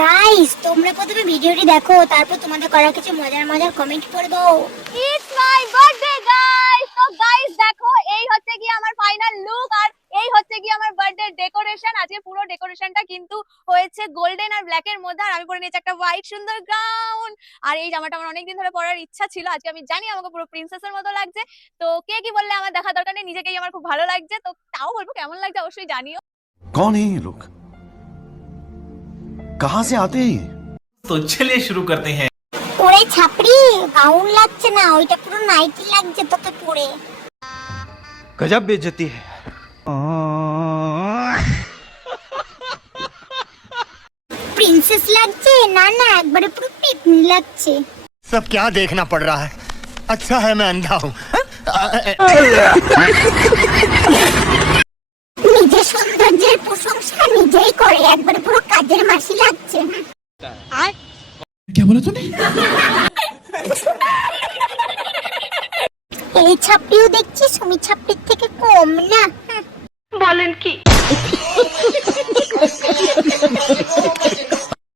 Guys তোমরা প্রথমে ভিডিওটি দেখো, তারপর তোমাদের করা কিছু মজার মজার কমেন্ট করবো। It's my birthday guys. তো গাইস দেখো, এই হচ্ছে কি আমার ফাইনাল লুক, আর এই হচ্ছে কি আমার বার্থডে ডেকোরেশন। আজকে পুরো ডেকোরেশনটা কিন্তু হয়েছে গোল্ডেন আর ব্ল্যাক এর মধ্যে, আর আমি পরে নিয়েছি একটা হোয়াইট সুন্দর গাউন। আর এই জামাটা আমার অনেকদিন ধরে পরার ইচ্ছা ছিল, আজকে আমি জানি আমাকে পুরো প্রিন্সেসের মতো লাগছে। তো কে কি বললে আমার দেখা দরকার নেই, নিজেকেই আমার খুব ভালো লাগছে। তো তাও বলবো কেমন লাগছে অবশ্যই জানিও। कौन है ये लोग, कहां से आते हैं? तो चलिए शुरू करते हैं। ওরে ছাপড়ি, গাউন লাগছে না, ওইটা পুরো নাইটি লাগছে তোকে পরে। गजब बेइज्जती है। প্রিন্সেস লাগছে না? না, একবারে পুরো পিপনি লাগছে। सब क्या देखना पड़ रहा है? अच्छा है मैं अंधा हूँ। নিজের সৌন্দর্যের প্রশংসা নিজেই করে, একবারে পুরো কাজের মাসি লাগছে। क्या बोला तूने? এই ছাপড়িও দেখছি সুমি ছাপড়ির থেকে কম না। বলেন কি?